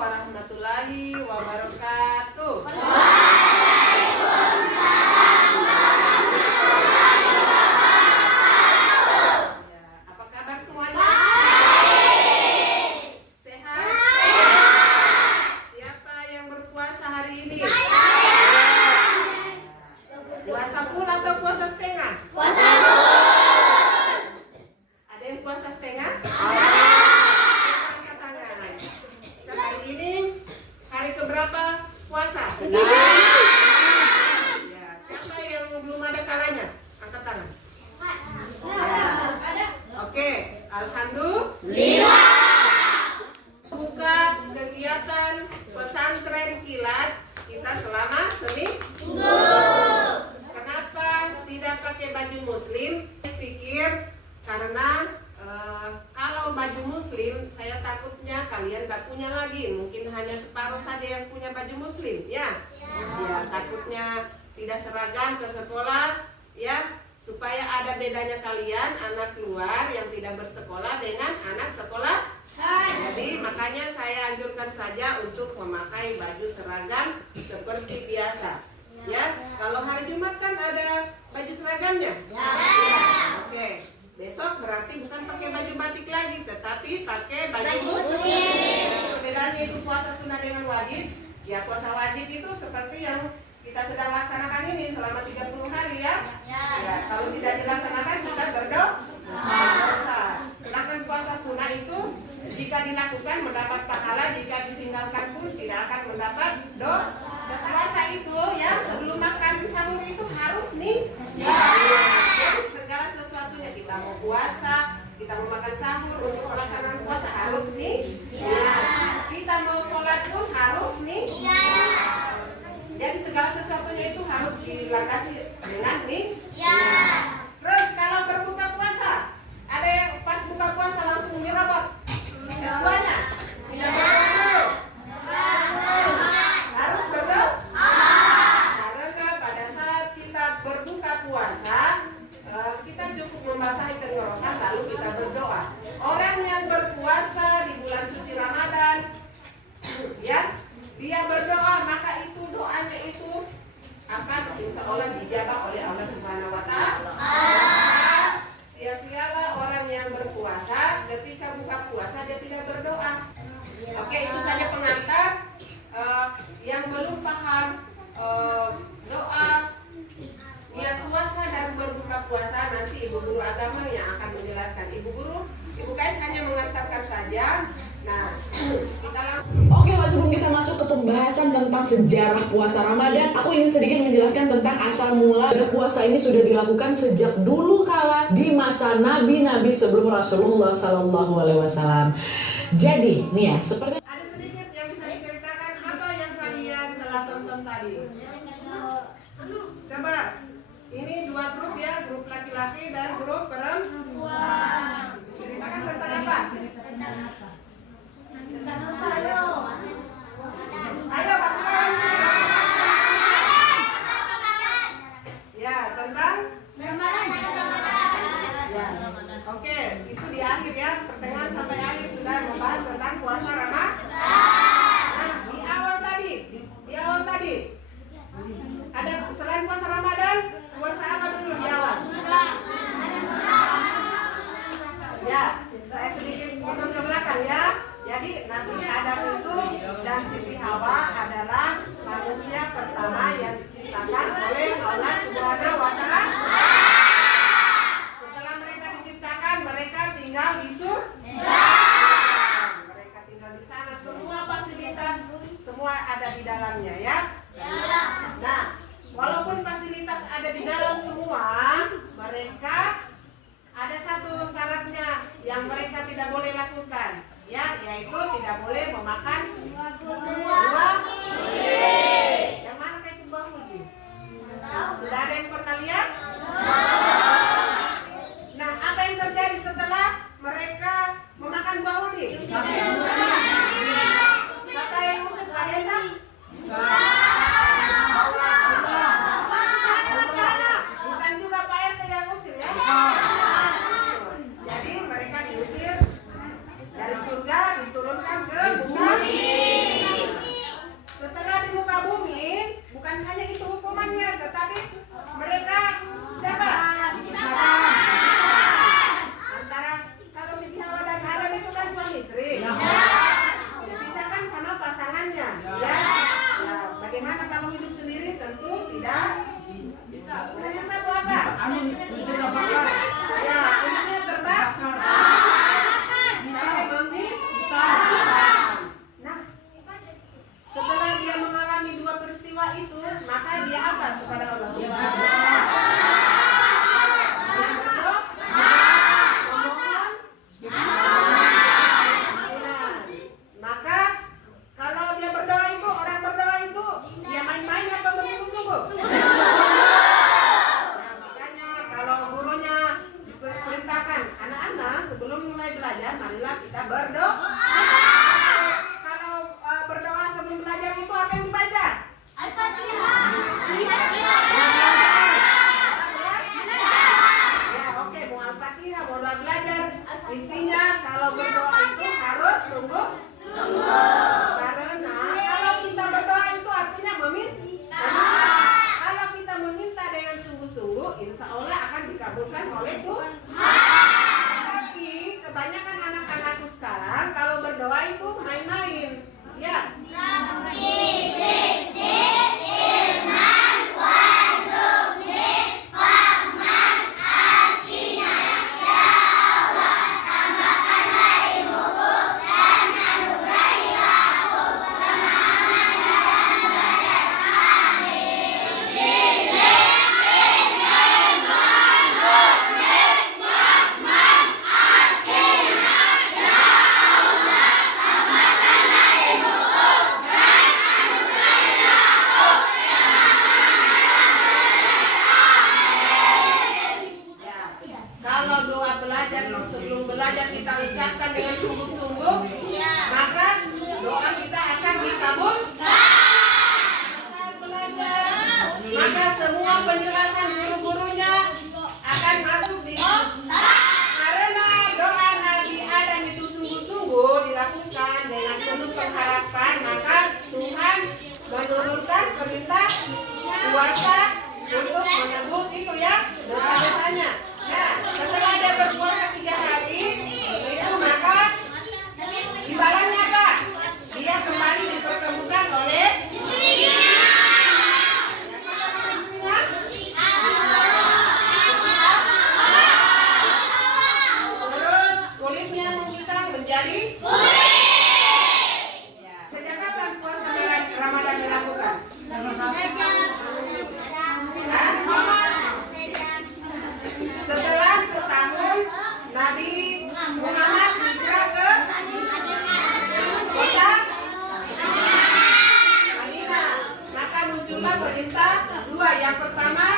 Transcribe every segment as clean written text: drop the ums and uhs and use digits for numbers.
warahmatullahi wabarakatuh. Ya, apa kabar semuanya? Sehat? Siapa yang berpuasa hari ini? Puasa full atau puasa setengah? Puasa full. Ada yang puasa setengah? Angkat tangan. Hari ini hari keberapa puasa? Ya, siapa yang belum ada kalanya? Angkat tangan. Ya. Oke, alhamdulillah. Buka kegiatan pesantren kilat kita selama seminggu. Kenapa tidak pakai baju muslim? Saya pikir karena kalau baju muslim, saya takutnya kalian gak punya lagi. Mungkin hanya separuh saja yang punya baju muslim, ya. Ya, takutnya tidak seragam ke sekolah, ya. Supaya ada bedanya kalian, anak luar yang tidak bersekolah dengan anak sekolah. Jadi makanya saya anjurkan saja untuk memakai baju seragam seperti biasa. Ya, kalau hari Jumat kan ada baju seragamnya. Oke. Besok berarti bukan pakai baju batik lagi, tetapi pakai baju muslim. Perbedaannya itu puasa sunnah dengan wajib. Ya, puasa wajib itu seperti yang kita sedang laksanakan ini selama 30 hari ya. Ya, kalau tidak dilaksanakan kita berdosa. Sedangkan puasa sunnah itu jika dilakukan mendapat pahala, jika ditinggalkan pun tidak akan mendapat dosa. Puasa itu ya sebelum makan sahur itu harus nih. Segala sesuatunya kita mau puasa, kita mau makan sahur untuk pelaksanaan puasa harus nih. Kita mau sholat pun harus nih. Jadi segala sesuatunya itu harus dilandasi dengan nih. Terus kalau berbuka puasa, ada yang pas buka puasa langsung nyerobot S2-nya. Tidak perlu. Harus berdoa. Karena pada saat kita berbuka puasa, kita cukup membasahi tenggorokan lalu kita berdoa. Orang yang berpuasa di bulan suci Ramadan, ya, dia berdoa, maka itu doanya itu akan insya Allah dijabah oleh Allah Subhanahu Wa Taala. Sia-sialah orang yang berpuasa ketika buka puasa dia tidak berdoa. Oke, itu saja pengantar. Yang belum paham doa niat puasa dan berbuka puasa, nanti ibu guru agama yang akan menjelaskan. Ibu Kais hanya mengantarkan saja. Nah, kita Oke, Mas, sebelum kita masuk ke pembahasan tentang sejarah puasa Ramadan, aku ingin sedikit menjelaskan tentang asal mula berpuasa ini sudah dilakukan sejak dulu kala di masa nabi-nabi sebelum Rasulullah Sallallahu Alaihi Wasallam. Jadi, nih ya, seperti ada sedikit yang bisa diceritakan apa yang kalian telah tonton tadi. Coba, ini dua grup ya, grup laki-laki dan grup perempuan. Ceritakan tentang apa? Ayo, Pak. Ya, tentang? Ya. Oke, itu di akhir ya, pertengahan sampai akhir sudah membahas tentang puasa Ramadan. Nah, di awal tadi, ada selain puasa Ramadan, puasa apa dulu di awal? Ya, saya sedikit potong ke belakang ya. Jadi Nabi Adam itu dan Siti Hawa adalah manusia pertama yang diciptakan oleh Allah Subhanahu Wa Taala. Setelah mereka diciptakan, mereka tinggal di surga. Mereka tinggal di sana, semua fasilitas semua ada di dalamnya ya. Nah, walaupun fasilitas ada di dalam semua, mereka ada satu syaratnya yang mereka tidak boleh lakukan, ya, yaitu tidak boleh memakan buah. Yang mana kayak itu buah mulgi? Sudah ada yang pernah lihat? Nah, apa yang terjadi setelah mereka memakan buah mulgi? Siapa yang musik? Pak Desa? Bukan juga Pak RT yang musik ya? Jadi mereka diusir dari surga diturunkan ke bumi. pengharapan, maka Tuhan menurunkan perintah puasa untuk menebus itu ya dosa-dosanya. Nah, setelah dia berpuasa 3 hari, itu maka imbalannya apa? Dia kembali dipertemukan oleh istrinya. Terus kulitnya menghitam menjadi ya. Sejak kapan puasa Ramadan dilakukan? Setelah setahun Nabi Muhammad hijrah ke kota Madinah, maka muncullah perintah dua. Yang pertama,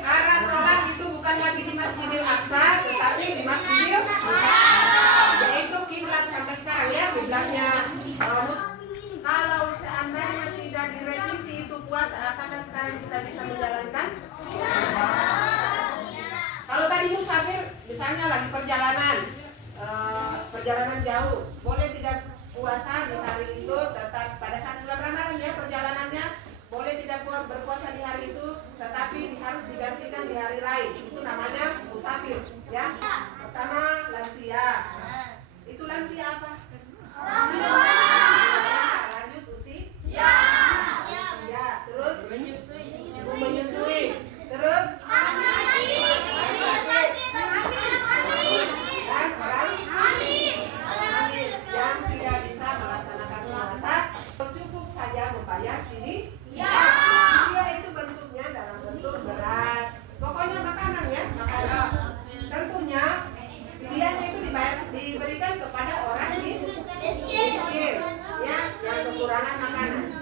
arah sholat itu bukan lagi di Masjidil Aqsa, tetapi di Masjidil yaitu kiblat sampai sekarang ya, kiblatnya kalau seandainya tidak direvisi itu puasa, apakah sekarang kita bisa menjalankan? Kalau tadi musafir, misalnya lagi perjalanan jauh, boleh tidak puasa di hari itu, tetap pada saat bulan Ramadan ya perjalanannya, boleh tidak berpuasa di hari itu, tetapi harus digantikan di hari lain. Itu namanya musafir, ya. Pertama lansia. Itu lansia apa? Lanjut usia. Ya. Terus menyusui. Terus dan orang yang tidak bisa melaksanakan puasa cukup saja membayar fidyah. Fidyah itu bentuknya dalam bentuk beras, pokoknya makanan ya, makanan. Tentunya fidyahnya itu diberikan kepada orang miskin ya, yang kekurangan makanan.